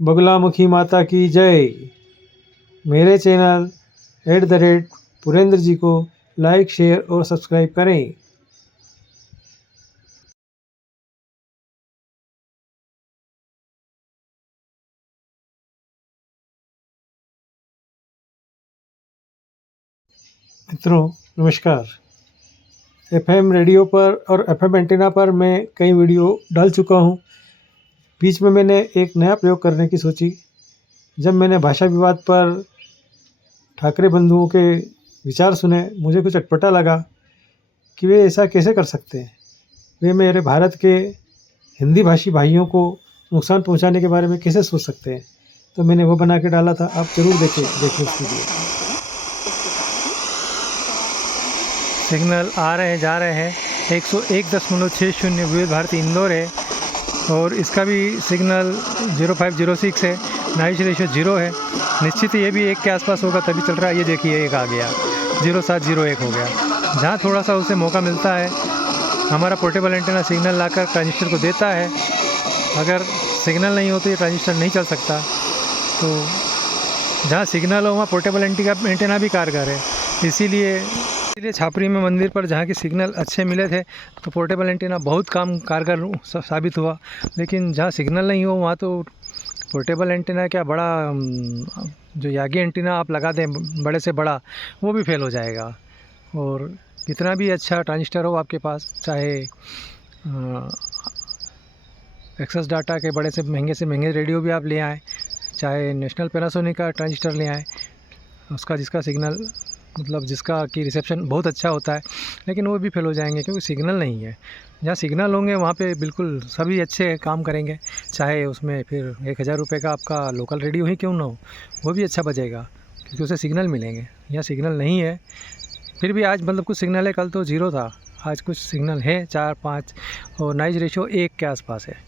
बगलामुखी माता की जय। मेरे चैनल @पुरेंद्र जी को लाइक, शेयर और सब्सक्राइब करें। मित्रों नमस्कार। एफएम रेडियो पर और एफएम एंटीना पर मैं कई वीडियो डाल चुका हूँ। बीच में मैंने एक नया प्रयोग करने की सोची। जब मैंने भाषा विवाद पर ठाकरे बंधुओं के विचार सुने, मुझे कुछ अटपटा लगा कि वे ऐसा कैसे कर सकते हैं। वे मेरे भारत के हिंदी भाषी भाइयों को नुकसान पहुंचाने के बारे में कैसे सोच सकते हैं। तो मैंने वो बना के डाला था। आप जरूर देखें उस वीडियो। सिग्नल आ रहे हैं, जा रहे हैं। 101.60 विविध भारती इंदौर है और इसका भी सिग्नल 0506 है। नॉइज रेशियो 0 है। निश्चित ये भी 1 के आसपास होगा, तभी चल रहा है। ये देखिए 1 आ गया, 0701 हो गया। जहाँ थोड़ा सा उसे मौका मिलता है, हमारा पोर्टेबल एंटीना सिग्नल लाकर ट्रांजिस्टर को देता है। अगर सिग्नल नहीं हो तो ये ट्रांजिस्टर नहीं चल सकता। तो जहाँ सिग्नल हो वहाँ पोर्टेबल एंटीना भी कारगर है। इसीलिए छापरी में मंदिर पर जहाँ के सिग्नल अच्छे मिले थे तो पोर्टेबल एंटीना बहुत कारगर साबित हुआ। लेकिन जहाँ सिग्नल नहीं हो वहाँ तो पोर्टेबल एंटीना क्या, बड़ा जो यागी एंटीना आप लगा दें बड़े से बड़ा, वो भी फेल हो जाएगा। और कितना भी अच्छा ट्रांजिस्टर हो आपके पास, चाहे एक्सेस डाटा के बड़े से महंगे रेडियो भी आप ले आएँ, चाहे नेशनल पैनासोनिक का ट्रांजिस्टर ले आएँ, उसका जिसका सिग्नल मतलब जिसका कि रिसेप्शन बहुत अच्छा होता है, लेकिन वो भी फेल हो जाएंगे क्योंकि सिग्नल नहीं है। जहाँ सिग्नल होंगे वहाँ पे बिल्कुल सभी अच्छे काम करेंगे, चाहे उसमें फिर 1000 रुपये का आपका लोकल रेडियो ही क्यों ना हो, वो भी अच्छा बजेगा क्योंकि उसे सिग्नल मिलेंगे। यहाँ सिग्नल नहीं है, फिर भी आज मतलब कुछ सिग्नल है, कल तो 0 था, आज कुछ सिग्नल है 4, 5 और नॉइज रेशियो 1 के आसपास है।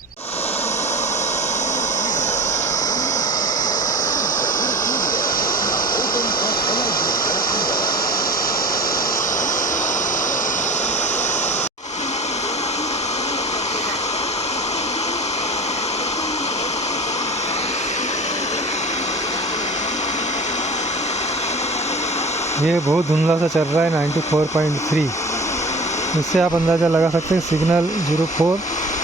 ये बहुत धुंधला सा चल रहा है 94.3। इससे आप अंदाज़ा लगा सकते हैं सिग्नल 04,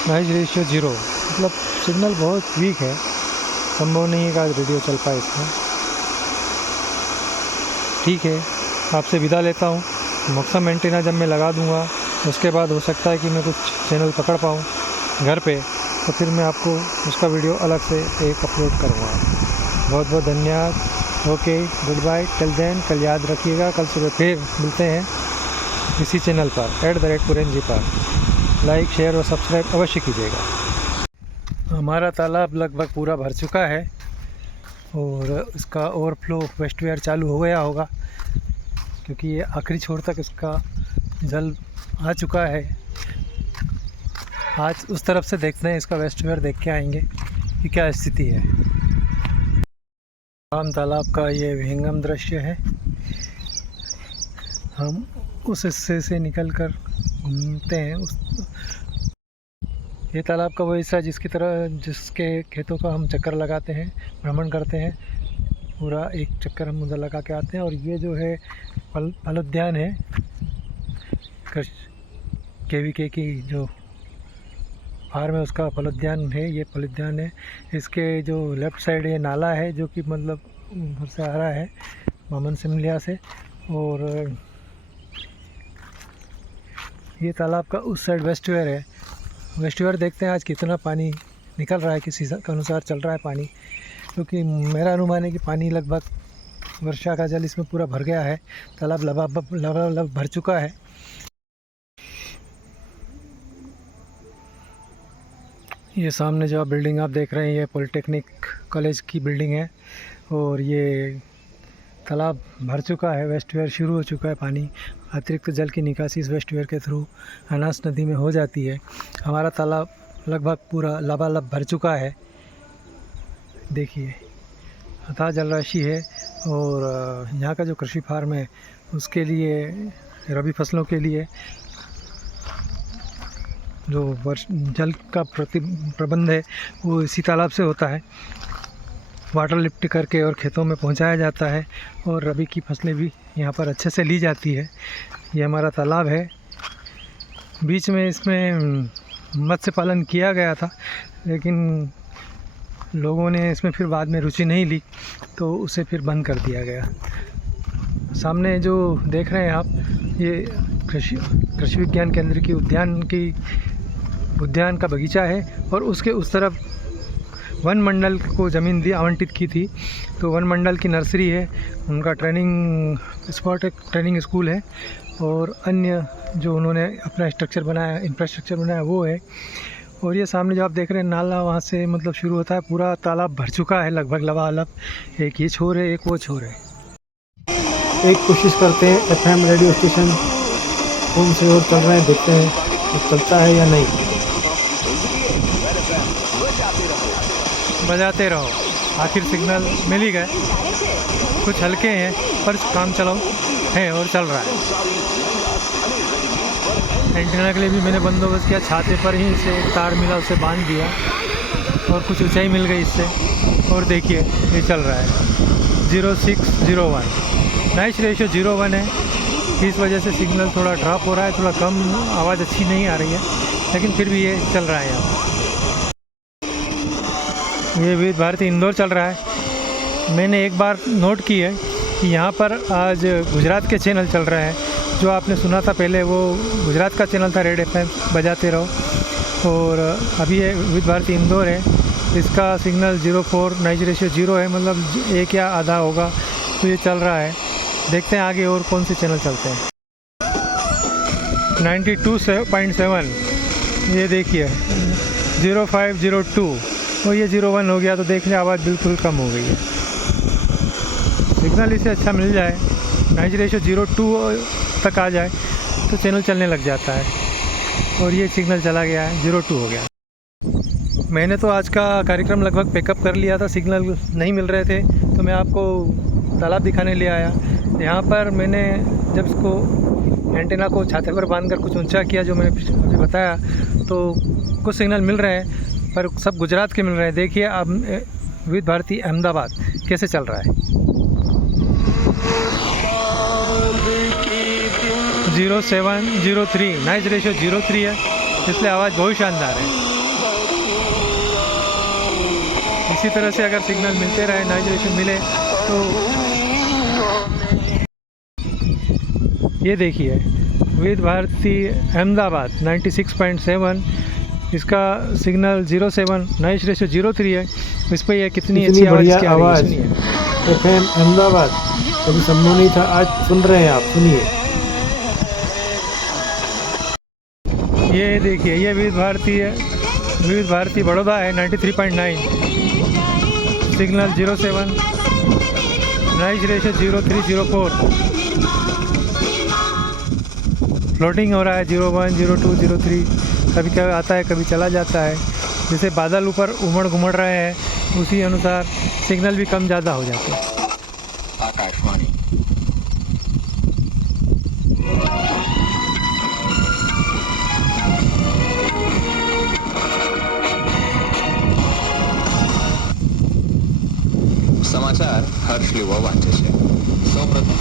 नॉइज रेशियो 0, मतलब सिग्नल बहुत वीक है। संभव नहीं है कि आज रेडियो चल पाए इसमें। ठीक है, आपसे विदा लेता हूँ। मक्सम एंटीना जब मैं लगा दूँगा उसके बाद हो सकता है कि मैं कुछ चैनल पकड़ पाऊँ घर पे, तो फिर मैं आपको उसका वीडियो अलग से एक अपलोड करूँगा। बहुत बहुत धन्यवाद। Okay, good bye, till then. कल याद रखिएगा, कल सुबह फिर मिलते हैं इसी चैनल पर @पुरेंद्र जी पर। लाइक, शेयर और सब्सक्राइब अवश्य कीजिएगा। हमारा तालाब लगभग पूरा भर चुका है और इसका ओवरफ्लो वेस्टवेयर चालू हो गया होगा क्योंकि ये आखिरी छोर तक इसका जल आ चुका है। आज उस तरफ से देखते हैं, इसका वेस्टवेयर देख के आएंगे कि क्या स्थिति है। आम तालाब का ये विहंगम दृश्य है। हम उस हिस्से से निकलकर घूमते हैं। ये तालाब का वो हिस्सा जिसके खेतों का हम चक्कर लगाते हैं, भ्रमण करते हैं। पूरा एक चक्कर हम उधर लगा के आते हैं। और ये जो है फल उद्यान है, KVK की जो फार्म है उसका फल उद्यान है। ये फल उद्यान है। इसके जो लेफ़्ट साइड ये नाला है जो कि मतलब उधर से आ रहा है मामन सिमलिया से। और ये तालाब का उस साइड वेस्टवेयर है। वेस्टवेयर देखते हैं आज कितना पानी निकल रहा है, किस सीज़न के अनुसार चल रहा है पानी, क्योंकि मेरा अनुमान है कि पानी लगभग वर्षा का जल इसमें पूरा भर गया है। तालाब लबालब भर चुका है। ये सामने जो बिल्डिंग आप देख रहे हैं ये पॉलिटेक्निक कॉलेज की बिल्डिंग है। और ये तालाब भर चुका है, वेस्टवेयर शुरू हो चुका है। पानी अतिरिक्त जल की निकासी इस वेस्टवेयर के थ्रू अनास नदी में हो जाती है। हमारा तालाब लगभग पूरा लबालब भर चुका है। देखिए अथाह जलराशि है। और यहाँ का जो कृषि फार्म है उसके लिए, रबी फसलों के लिए जो जल का प्रबंध है वो इसी तालाब से होता है। वाटर लिफ्ट करके और खेतों में पहुंचाया जाता है और रबी की फसलें भी यहाँ पर अच्छे से ली जाती है। ये हमारा तालाब है। बीच में इसमें मत्स्य पालन किया गया था, लेकिन लोगों ने इसमें फिर बाद में रुचि नहीं ली तो उसे फिर बंद कर दिया गया। सामने जो देख रहे हैं आप, ये कृषि विज्ञान केंद्र की उद्यान का बगीचा है और उसके उस तरफ वन मंडल को ज़मीन आवंटित की थी। तो वन मंडल की नर्सरी है, उनका ट्रेनिंग स्पॉट, एक ट्रेनिंग स्कूल है और अन्य जो उन्होंने अपना इंफ्रास्ट्रक्चर बनाया वो है। और ये सामने जो आप देख रहे हैं नाला, वहाँ से मतलब शुरू होता है, पूरा तालाब भर चुका है लगभग लबालब। एक ये छोर है, एक वो छोर है। एक कोशिश करते हैं FM रेडियो स्टेशन कौन से और चल रहे हैं, देखते हैं चलता है या नहीं। बजाते रहो, आखिर सिग्नल मिल ही गए। कुछ हल्के हैं पर काम चलाओ है और चल रहा है। एंटीना के लिए भी मैंने बंदोबस्त किया, छाते पर ही इसे एक तार मिला, उसे बांध दिया और कुछ ऊंचाई मिल गई इससे। और देखिए ये चल रहा है 0601, नॉइस रेशियो 01 है। इस वजह से सिग्नल थोड़ा ड्रॉप हो रहा है, थोड़ा कम, आवाज़ अच्छी नहीं आ रही है, लेकिन फिर भी ये चल रहा है। यहाँ ये विविध भारती इंदौर चल रहा है। मैंने एक बार नोट की है कि यहाँ पर आज गुजरात के चैनल चल रहे हैं। जो आपने सुना था पहले वो गुजरात का चैनल था, रेड FM बजाते रहो। और अभी ये विविध भारती इंदौर है, इसका सिग्नल 04, नॉइस रेशियो 0 है, मतलब 1 या आधा होगा। तो ये चल रहा है, देखते हैं आगे और कौन से चैनल चलते हैं। 92.7, ये देखिए 0502 और ये 01 हो गया। तो देखिए आवाज़ बिल्कुल कम हो गई है। सिग्नल इसे अच्छा मिल जाए, नॉइस रेशियो 02 तक आ जाए तो चैनल चलने लग जाता है। और ये सिग्नल चला गया है, 02 हो गया। मैंने तो आज का कार्यक्रम लगभग पैकअप कर लिया था, सिग्नल नहीं मिल रहे थे तो मैं आपको तालाब दिखाने ले आया। यहाँ पर मैंने जब इसको एंटीना को छाते पर बांधकर कुछ ऊंचा किया, जो मैंने अभी बताया, तो कुछ सिग्नल मिल रहे हैं पर सब गुजरात के मिल रहे हैं। देखिए अब विविध भारती अहमदाबाद कैसे चल रहा है। 0703, नॉइस रेशियो 03 है, इसलिए आवाज़ बहुत शानदार है। इसी तरह से अगर सिग्नल मिलते रहे, नॉइस रेशियो मिले तो ये देखिए विविध भारती अहमदाबाद 96.7, इसका सिग्नल 07, नॉइस रेशियो 03 है। इस पर यह कितनी अच्छी आवाज़ है। FM अहमदाबाद कभी संभव नहीं था, आज सुन रहे हैं आप, सुनिए। ये देखिए ये विविध भारती है, विविध भारती बड़ौदा है 93.9, सिग्नल 07, नॉइस रेशियो 0304, फ्लोटिंग हो रहा है 01, 02, 03, कभी कभी आता है कभी चला जाता है। जैसे बादल ऊपर उमड़ घुमड़ रहे हैं उसी अनुसार सिग्नल भी कम ज़्यादा हो जाते हैं। आकाशवाणी। સમાચાર હર્ષ લેવા વાંચે છે। સૌપ્રથમ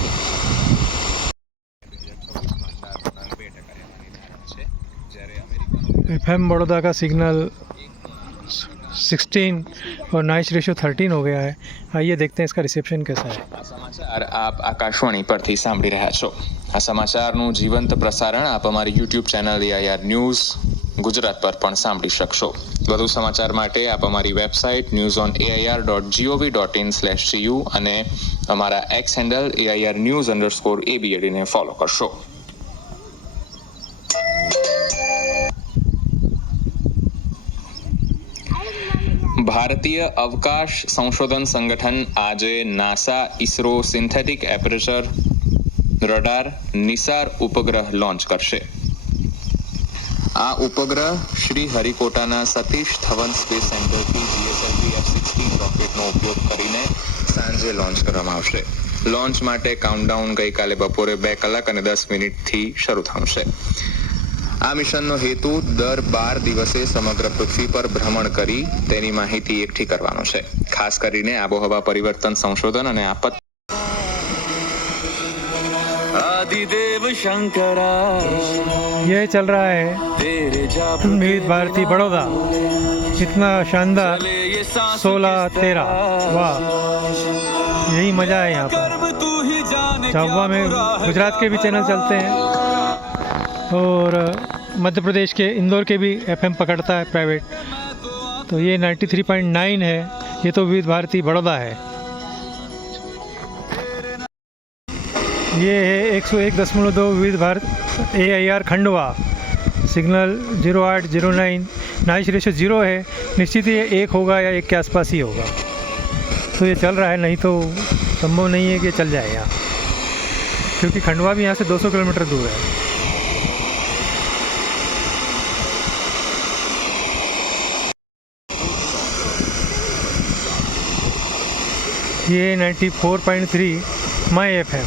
FM बड़ौदा का सिग्नल 16 और नॉइस रेशियो 13 हो गया है। आइए देखते हैं इसका रिसेप्शन कैसा है। આ સમાચાર આપ આકાશવાણી પરથી સાંભળી રહ્યા છો। આ સમાચારનું જીવંત પ્રસારણ આપ અમારી YouTube channel AIR news Gujarat પર પણ સાંભળી શકશો। વધુ સમાચાર માટે આપ અમારી વેબસાઇટ newsonair.gov.in/cu અને અમારા X હેન્ડલ AIR news_ABAD ને ફોલો કરશો। ભારતીય અવકાશ સંશોધન સંગઠન આજે NASA ISRO synthetic aperture radar NISAR ઉપગ્રહ લોન્ચ કરશે। આ ઉપગ્રહ શ્રી હરિકોટાના સતીશ ધવન સ્પેસ સેન્ટરથી GSLV F-16 રોકેટનો ઉપયોગ કરીને સાંજે લોન્ચ કરવામાં આવશે। લોન્ચ માટે કાઉન્ટડાઉન ગઈકાલે બપોરે 2 કલાક અને 10 મિનિટથી શરૂ થશે। આ મિશનનો હેતુ દર 12 દિવસે સમગ્ર પૃથ્વી પર ભ્રમણ કરી તેની માહિતી એકઠી કરવાનો છે, ખાસ કરીને આબોહવા પરિવર્તન સંશોધન અને આપત્તિ आदिदेव शंकरा ये चल रहा है तेरे जाप विविध भारती बड़ौदा। इतना शानदार 16-13, वाह, यही मज़ा है यहाँ पर। तू ही जाने झाबुआ में गुजरात के भी चैनल चलते हैं और मध्य प्रदेश के इंदौर के भी एफएम पकड़ता है प्राइवेट। तो ये 93.9 है, ये तो विविध भारती बड़ौदा है। ये है 101.2 विविध Bharat AIR Khandwa. Signal 0809, noise ratio 0 है। निश्चित ही ये 1 होगा या 1 के आसपास ही होगा। तो ये चल रहा है, नहीं तो संभव नहीं है कि ये चल जाए यहाँ, क्योंकि खंडवा भी यहाँ से 200 किलोमीटर दूर है। ये 94.3 माई FM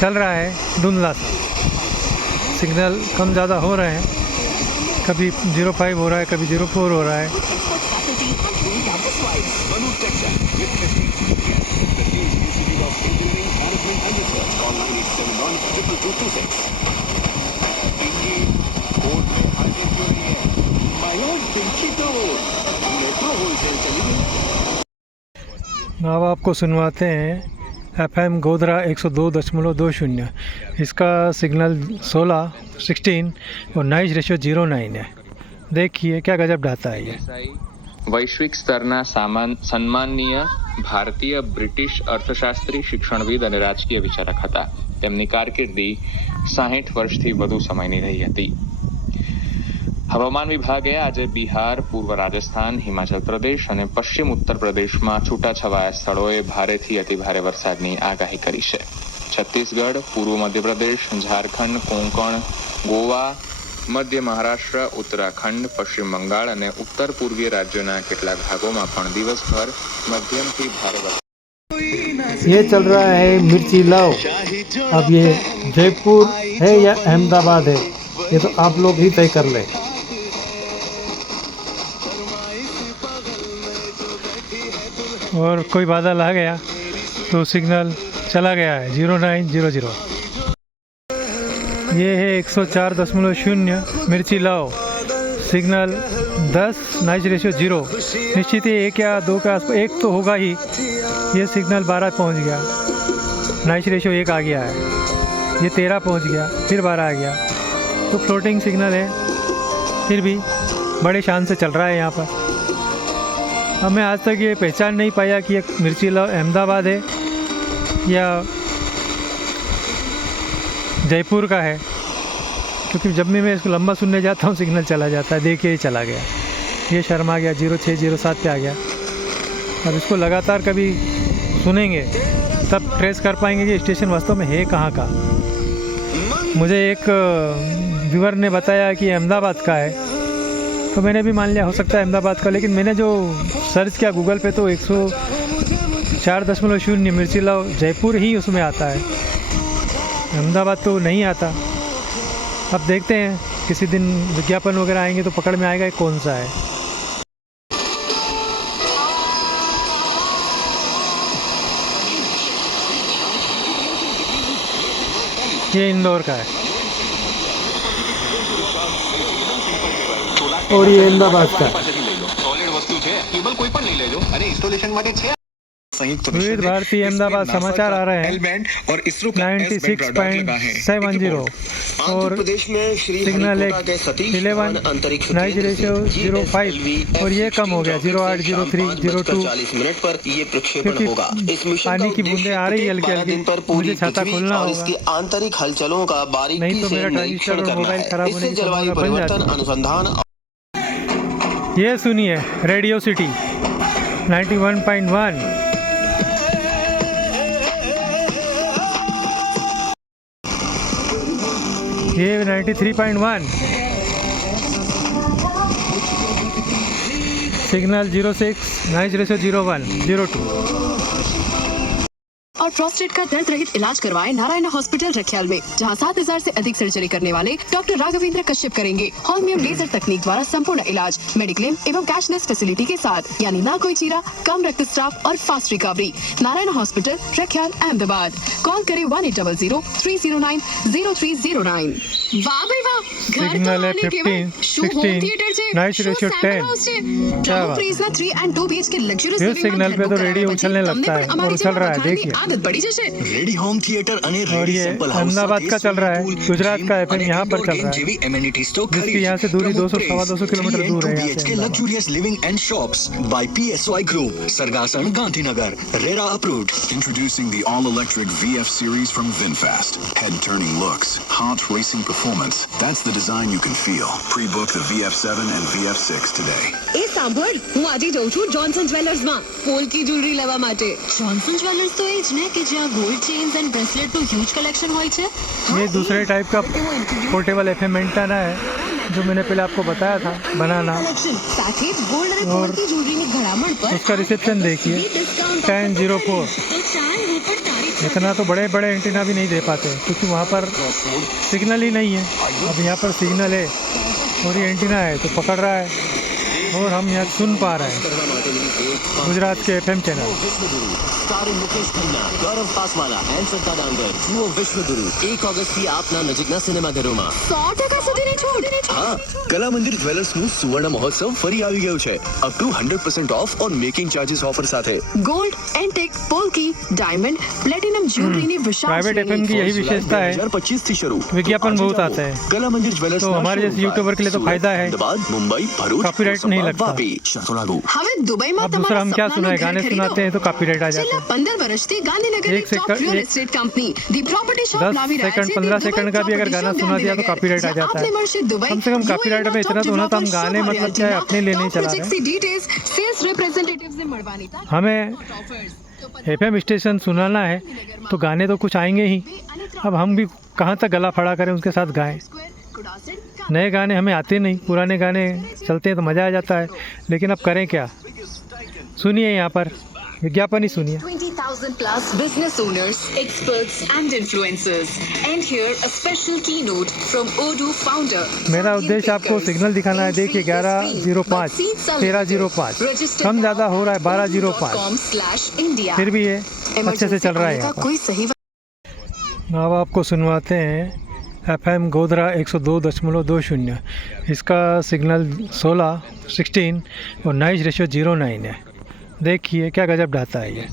चल रहा है, धुंधला सा। सिग्नल कम ज़्यादा हो रहे हैं, कभी 05 हो रहा है, कभी 04 हो रहा है। अब आपको सुनवाते हैं FM गोधरा 102.20। इसका सिग्नल 16 और नॉइज़ रेशियो 09 है। देखिए क्या गजब ढाता है ये। વૈશ્વિક સ્તરના સન્માનનીય ભારતીય બ્રિટિશ અર્થશાસ્ત્રી, શિક્ષણવિદ અને રાજકીય વિચારક હતા. તેમની કારકિર્દી 60 વર્ષથી વધુ સમયની રહી હતી. હવામાન વિભાગે આજે બિહાર, પૂર્વ રાજસ્થાન, હિમાચલ પ્રદેશ અને પશ્ચિમ ઉત્તર પ્રદેશમાં છૂટાછવાયા સ્થળોએ ભારેથી અતિભારે વરસાદની આગાહી કરી છે. છત્તીસગઢ, પૂર્વ મધ્યપ્રદેશ, ઝારખંડ, કોંકણ, ગોવા, મધ્ય મહારાષ્ટ્ર, ઉત્તરાખંડ, પશ્ચિમ બંગાળ અને ઉત્તર પૂર્વીય રાજ્યોના કેટલાક ભાગોમાં પણ દિવસભર મધ્યમથી ભારે વરસાદ। ये चल रहा है मिर्ची लाओ। अब ये जयपुर है या अहमदाबाद है, ये तो आप लोग ही तय कर लें। और कोई बादल आ गया तो सिग्नल चला गया है 0900। ये है 104.0 मिर्ची लाओ। Signal 10, noise ratio 0। निश्चित ही 1 या 2 के आसपास, 1 तो होगा ही। ये सिग्नल 12 पहुंच गया, नॉइज़ रेशियो 1 आ गया है। ये 13 पहुंच गया, फिर 12 आ गया। तो फ्लोटिंग सिग्नल है, फिर भी बड़े शान से चल रहा है यहाँ पर। अब मैं आज तक ये पहचान नहीं पाया कि ये मिर्ची लाओ अहमदाबाद है या जयपुर का है, क्योंकि जब भी मैं इसको लंबा सुनने जाता हूँ सिग्नल चला जाता है। देखिए ये चला गया, ये शर्मा गया 0607 पे आ गया। अब इसको लगातार कभी सुनेंगे तब ट्रेस कर पाएंगे कि स्टेशन वास्तव में है कहाँ का। मुझे एक व्यूअर ने बताया कि अहमदाबाद का है, तो मैंने भी मान लिया हो सकता है अहमदाबाद का, लेकिन मैंने जो सर्च किया गूगल पे तो 104.0 मिर्ची लाओ जयपुर ही उसमें आता है, अहमदाबाद तो नहीं आता। अब देखते हैं किसी दिन विज्ञापन वगैरह आएंगे तो पकड़ में आएगा कौन सा है। ये इंदौर का है और ये अहमदाबाद का है। विविध भारती अहमदाबाद समाचार आ रहे हैं 96.70 और सिग्नल 11, नॉइज़ रेशियो 05 और ये कम हो गया 08, 03, 02। क्योंकि पानी की बूंदें आ रही हल्की हल्की, मुझे छाता खोलना होगा, आंतरिक हलचलों का बारीकी नहीं तो से मेरा ट्रांजिस्टर और निरीक्षण करना मोबाइल है। खराब होने इससे की जलवायु संभावना बन परिवर्तन जाती अनुसंधान है। ये सुनिए रेडियो सिटी 91.1। ये 93.1। Signal 06, noise ratio 01, 02। और प्रोस्टेट का दर्द रहित इलाज करवाएं नारायण हॉस्पिटल रखियाल में, जहां 7000 से अधिक सर्जरी करने वाले डॉक्टर राघवेंद्र कश्यप करेंगे होमियो लेजर तकनीक द्वारा संपूर्ण इलाज, मेडिक्लेम एवं कैशलेस फैसिलिटी के साथ, यानी ना कोई चीरा, कम रक्तस्राव और fast recovery. Narayan hospital Rakhial Ahmedabad. Call करें 1800-309-0309। वाह भाई वाह, घर तो सिग्नल है आने के 15, बाद शो होम 16, थिएटर છે, nice show ratio sample 10। House છે, क्या डाउन बात। प्रेसना 3 and 2 BHK लग्जरियस ये लिविंग सिग्नल पे तो रेडियो उछलने लगता है और उछल रहा है, देखिए। आदत पड़ी जैसे रेडी होम थिएटर અને और રેડી ये સેમ્પલ હાઉસ अहमदाबाद का चल रहा है, गुजरात का FM यहाँ पर चल रहा है, જેવી એમેનિટીઝ તો जिसकी ખરી यहाँ से दूरी 200-250 किलोमीटर दूर है यहाँ से BHK Ahmedabad. luxurious living and shops by PSY Group, Sargasan, Gandhinagar, RERA approved. Introducing the all-electric VF series from VinFast. Head-turning looks, hot racing performance. That's the design you can feel. Pre-book the VF7 and VF6 today. એ સાંભળ, હું આજે જઉં છું Johnson jewellers માં polki jewellery લેવા માટે। Johnson jewellers તો એ જ ને કે જ્યાં ગોલ્ડ ચેન્સ એન્ડ બ્રેસલેટ નું હ્યુજ કલેક્શન હોય છે। ये दूसरे टाइप का पोर्टेबल FM एंटीना है जो मैंने पहले आपको बताया था बनाना। સાથે જ ગોલ્ડ અને और પોલ્કી જ્વેલરીની ભલામણ પર उसका रिसेप्शन देखिए, 1004। તો ચાલ હું પણ તારીખ इतना तो बड़े बड़े एंटीना भी नहीं दे पाते क्योंकि वहाँ पर सिग्नल ही नहीं है। अब यहाँ पर सिग्नल है और ये एंटीना है तो पकड़ रहा है और हम यहाँ सुन पा रहे हैं गुजरात के FM चैनल। સ્ટારિંગ મુકેશ ખન્ના, ગૌરવ પાસવાલા એન્ડ શ્રદ્ધા ડાંગર જુઓ વિશ્વગુરુ 1 ઓગસ્ટથી આપના નજીકના સિનેમાઘરોમાં। 100% સુધીની છૂટ। હા, કલા મંદિર જ્વેલર્સનું સુવર્ણ મહોત્સવ ફરી આવી ગયો છે। Up to 100% off on making charges offer સાથે। Gold, antique, polki, diamond, platinum jewellery Vishal private FM की यही विशेषता है, 2025 થી શરૂ विज्ञापन बहुत आते हैं। કલા મંદિર જ્વેલર્સ तो हमारे जैसे यूट्यूबर के लिए तो फायदा है, અમદાવાદ, મુંબઈ, ભરૂચ, कॉपीराइट नहीं लगता। વાપી, શરતો લાગુ। હવે દુબઈમાં अब दूसरा हम क्या सुनाए, गाने सुनाते हैं तो कॉपीराइट आ जाता છેલ્લા है। 15 વર્ષથી ગાંધીનગરની एक ટોપ सेकंड- रियल एक- एस्टेट कंपनी दी प्रॉपर्टी शॉप 10 લાવી રહ્યા सेकंड, છે। 15 दी सेकंड दुबई का भी अगर प्रॉपर्टी गाना शॉप सुना दिया तो गांधीनगर, कॉपीराइट आ जहां जाता आपने है। મળશે दुबई कम से कम कॉपीराइट में इतना तो होना था, हम गाने मतलब क्या है अपने लिए नहीं चला रहे। प्रोजेक्ट्स की डिटेल्स सेल्स रिप्रेजेंटेटिव्स ने મળવાની था। हमें FM स्टेशन सुनाना है तो गाने तो कुछ आएंगे ही। अब हम भी कहाँ तक गला फड़ा करें उसके साथ गाएं। नए गाने हमें आते नहीं, पुराने गाने चलते हैं तो मज़ा आ जाता है, लेकिन अब करें क्या। सुनिए यहाँ पर विज्ञापन ही सुनिए। 20,000 plus business owners, experts and influencers. And here a special keynote from Odoo founder. मेरा उद्देश्य आपको सिग्नल दिखाना है। देखिए 11:05, 13:05, कम ज़्यादा हो रहा है 12:05, India. फिर भी ये अच्छे से चल रहा है यहाँ पर। कोई सही अब आपको सुनवाते हैं FM गोधरा 102.20। इसका सिग्नल 16 और नाइस रेशियो 09 है। देखिए क्या गजब ढाता है ये।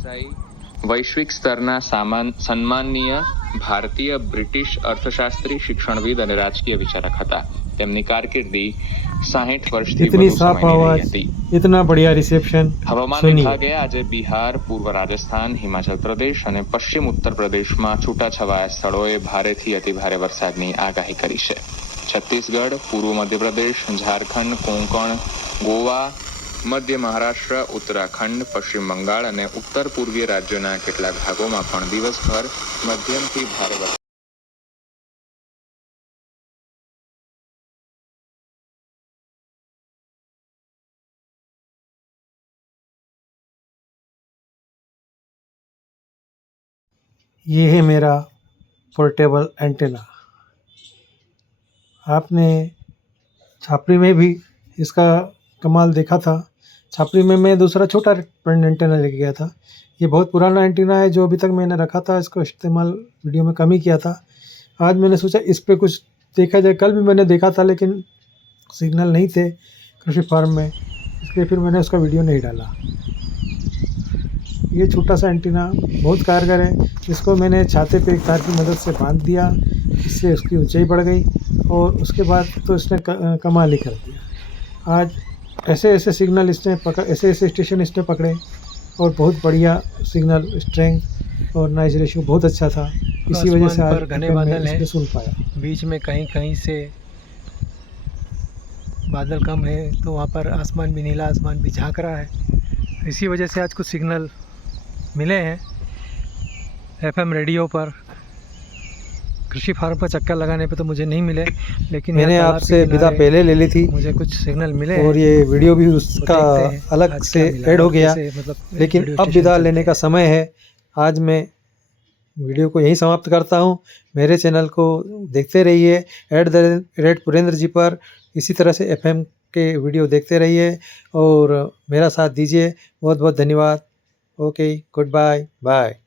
વૈશ્વિક સ્તરના સન્માનનીય ભારતીય બ્રિટિશ અર્થશાસ્ત્રી, શિક્ષણવિદ અને રાજકીય વિચારક હતા। તેમની કારકિર્દી 60 વર્ષથી इतनी વધુ साफ સમયની રહી आवाज, હતી। इतना बढ़िया रिसेप्शन। હવામાન सुनिए વિભાગે આજે બિહાર, પૂર્વ રાજસ્થાન, હિમાચલ પ્રદેશ અને પશ્ચિમ ઉત્તર પ્રદેશમાં છૂટાછવાયા સ્થળોએ ભારેથી અતિભારે વરસાદની આગાહી કરી છે। છત્તીસગઢ, પૂર્વ મધ્યપ્રદેશ, ઝારખંડ, કોંકણ, ગોવા, મધ્ય મહારાષ્ટ્ર, ઉત્તરાખંડ, પશ્ચિમ બંગાળ અને ઉત્તર પૂર્વીય રાજ્યોના કેટલાક ભાગોમાં પણ દિવસભર મધ્યમથી ભારે વરસાદ ये है मेरा पोर्टेबल एंटेना। आपने छापरी में भी इसका कमाल देखा था। छापरी में मैं दूसरा छोटा एंटेना लेके गया था। ये बहुत पुराना एंटीना है जो अभी तक मैंने रखा था, इसको इस्तेमाल वीडियो में कम ही किया था। आज मैंने सोचा इस पे कुछ देखा जाए। कल भी मैंने देखा था लेकिन सिग्नल नहीं थे कृषि फार्म में, इसलिए फिर मैंने उसका वीडियो नहीं डाला। ये छोटा सा एंटीना बहुत कारगर है। इसको मैंने छाते पे एक तार की मदद से बांध दिया, इससे उसकी ऊंचाई बढ़ गई और उसके बाद तो इसने कमाल ही कर दिया। आज ऐसे ऐसे सिग्नल इसने ऐसे ऐसे स्टेशन इसने पकड़े और बहुत बढ़िया सिग्नल स्ट्रेंथ और नॉइज रेशियो बहुत अच्छा था। इसी वजह से आज घने बादल हैं, सुन पाया। बीच में कहीं कहीं से बादल कम है तो वहाँ पर आसमान भी, नीला आसमान भी झांक रहा है। इसी वजह से आज कुछ सिग्नल मिले हैं FM रेडियो पर। कृषि फार्म पर चक्कर लगाने पे तो मुझे नहीं मिले, लेकिन मैंने यहाँ आपसे तालाब के विदा किनारे पहले ले ली थी मुझे कुछ सिग्नल मिले और हैं। ये वीडियो भी तो उसका देखते हैं अलग आज से क्या मिला ऐड हो है, गया। कैसे मतलब लेकिन रेडियो अब स्टेशन विदा चलते लेने हैं। का समय है। आज मैं वीडियो को यहीं समाप्त करता हूँ। मेरे चैनल को देखते रहिए @पुरेंद्र जी पर। इसी तरह से FM के वीडियो देखते रहिए और मेरा साथ दीजिए। बहुत बहुत धन्यवाद। Okay, good bye bye.